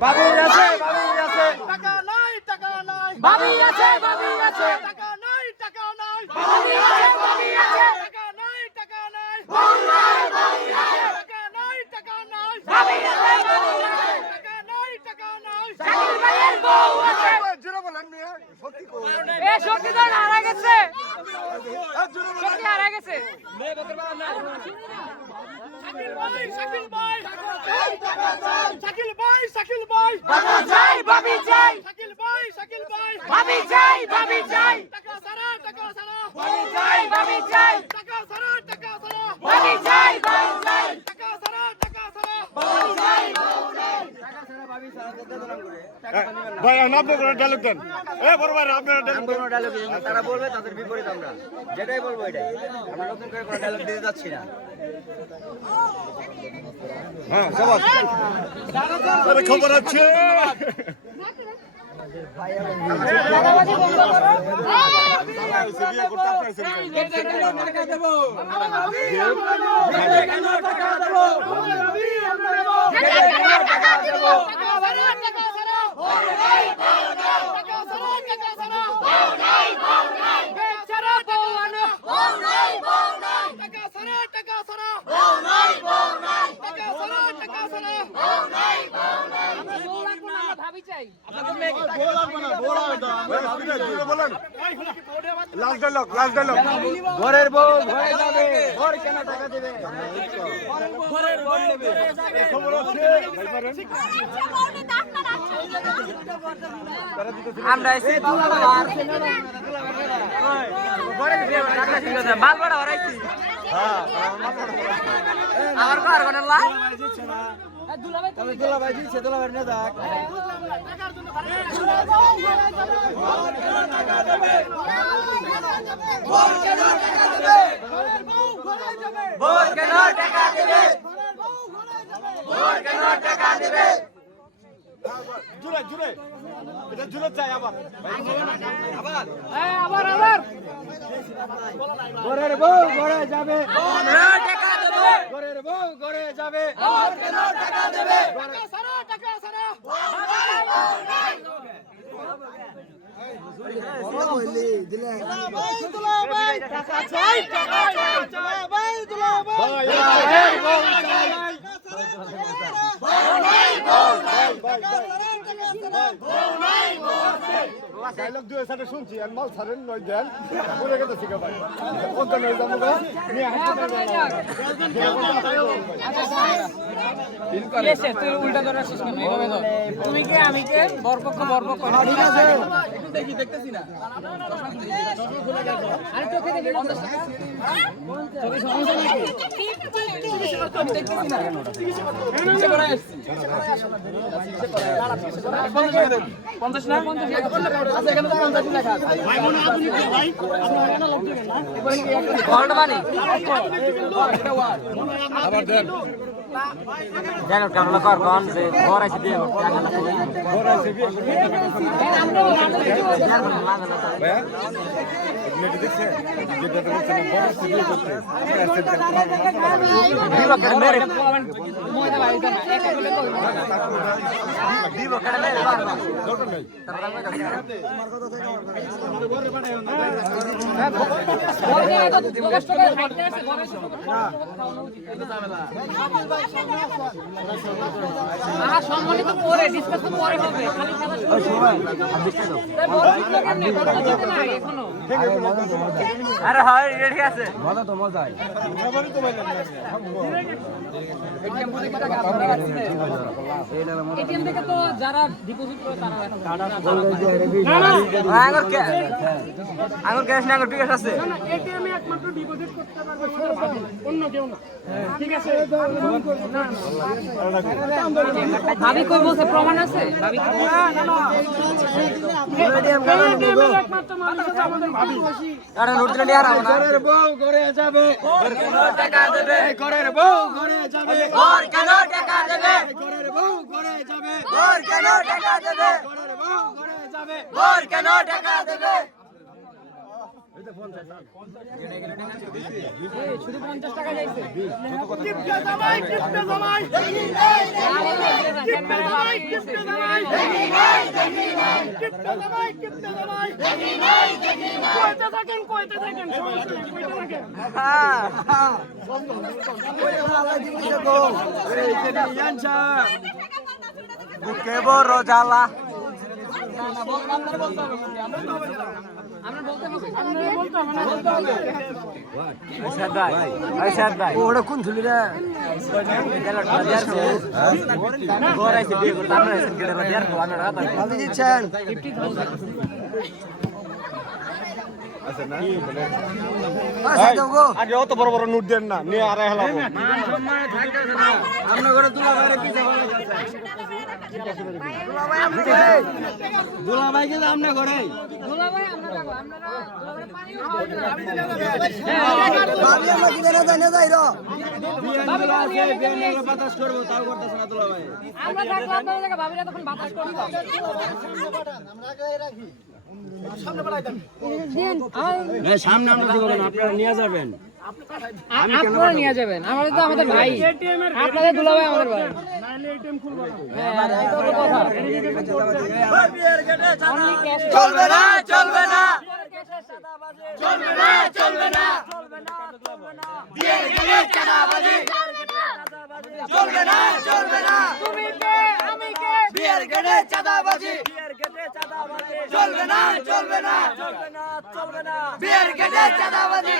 বাবি আছে বাবি আছে টাকা নাই বাবি আছে বাবি আছে টাকা নাই বাবি আছে বাবি আছে টাকা নাই বাবি নাই বাবি আছে টাকা নাই বাবি আছে বাবি আছে টাকা নাই শাকিল ভাইয়ের বউ আছে জোরে বলেন মিয়া সত্যি কই এ শক্তিধর হারা গেছে শক্তি হারা গেছে শাকিল ভাই শাকিল ভাই বাবা চাই বাবি চাই শাকিল ভাই বাবি চাই বাবি চাই টাকা সারা বাবি চাই বাবি চাই টাকা সারা বাবি চাই বাবি চাই টাকা সারা বাবি চাই ভাই আপনি কোন ডায়লগ দেন এ বড় ভাই আপনারা ডায়লগ কোনো ডায়লগ তারা বলবে তাদের বিপরীত আমরা যেটাই বলবো এটাই আমরা নতুন করে কোনো ডায়লগ দিতে যাচ্ছি না হ্যাঁ সবাই আরে খবর আছে লাস্ট ডায়লগ ঘরের বউ ঘরে যাবে ঘর কেন টাকা দেবে খবর আছে আমরা এসে বাল বড় হরাইছি আমার ঘর বানালা তবে দুলাভাই দিচ্ছে দুলাভাই নিয়ে যাক ভোর কেন টাকা দেবে ভোর কেন টাকা দেবে জুড়ে এটা জুড়ে চাই আবার ঘরের বউ ঘরে যাবে টাকা দেবে ঘরের বউ ঘরে যাবে ভোর কেন টাকা দেবে টাকা সারা ডায়লগ দুই সাথে শুনছি আর মাল ছাড়েন নয় দেন বলে গেছে ঠিক ভাই কোনটা নয় যাবো গো নিয়ে এসে তুই উল্টা ধরে আসিস কেন এইভাবে ধর তুমি কে আমি কে বরপক্ষ বরপক্ষ ঠিক আছে দেখতেছি না আরে চোখে দেখি 50 টাকা ছবি সমস্যা নাকি আমি দেখতেছি না চিকিৎসা করাই আসছি 50 না 50 আচ্ছা এখানে তো 50 টাকা আছে ভাই মনে আপনি ভাই কলটা মানে আবার দেন জানো কেমন কর কোন সে ঘর আছে দিয়ে ঘর আছে ভাইয়া নেট দেখছে যেটা দেখছেন ঘর আছে দিয়ে করতে দিবা কেন মেরে ময়দা ভাই দাও এক বলে তো দিবা কেন মেরে পারবা দরকার নাই সম্মানিত পরে ডিসকাস তো পরে হবে খালি খেলা এখনো আরে হয় রেডি আছে মজা তো মজাই এটিএম থেকে তো যারা ডিপোজিট করে তারা আঙুর ক্যাশ না আঙুর বিকাশ আছে এটিএমে একমাত্র ডিপোজিট করতে পারবে অন্য কেউ না ঠিক আছে ভাবি কই বলছে প্রমাণ আছে ভাবি একমাত্র মানুষ আছে আমাদের ভাবি আরে নোট দিলে আর না ঘরের বউ ঘরে যাবে ঘর কেন টাকা দেবে ঘরের বউ ঘরে যাবে ঘর কেন টাকা দেবে ঘরের বউ ঘরে যাবে ঘর কেন টাকা দেবে ঘরের বউ ঘরে যাবে ঘর কেন টাকা দেবে শুধু 50 টাকা যাইছে টিপটা জামাই টিপটা জামাই টিপটা জামাই টিপটা জামাই টিপটা জামাই টিপটা জামাই কইতে থাকেন কইতে থাকেন সমস্যা নেই কইতে থাকেন বুকে বড় জ্বালা ওটা কোন থুলি রে দিচ্ছেন আগে অত বড় বড় নোট দেন না নিয়ে আড়াই হালা আপনার ঘরে দুলা ভাইরে পিছে দুলা ভাই কিন্তু আপনার ঘরে বাতাস করবো তাও করতেছে না দুলা ভাই আমরা থাকলে আপনারা ভাবিরা তখন বাতাস করব সামনে আমরা দিব না আপনারা নিয়ে যাবেন আপনারা নিয়ে যাবেন আমাদের তো আমাদের ভাই আপনাদের দুলাভাই আমাদের ভাই নাইলে এটিএম খুলবো না চলবে না চলবে না চলবে না চলবে না বিয়ের গেলে চাঁদাবাজি চলবে না চলবে না তুমি কে আমি কে বিয়ের গেলে চাঁদাবাজি চলবে না চলবে না বিয়ের গেলে চাঁদাবাজি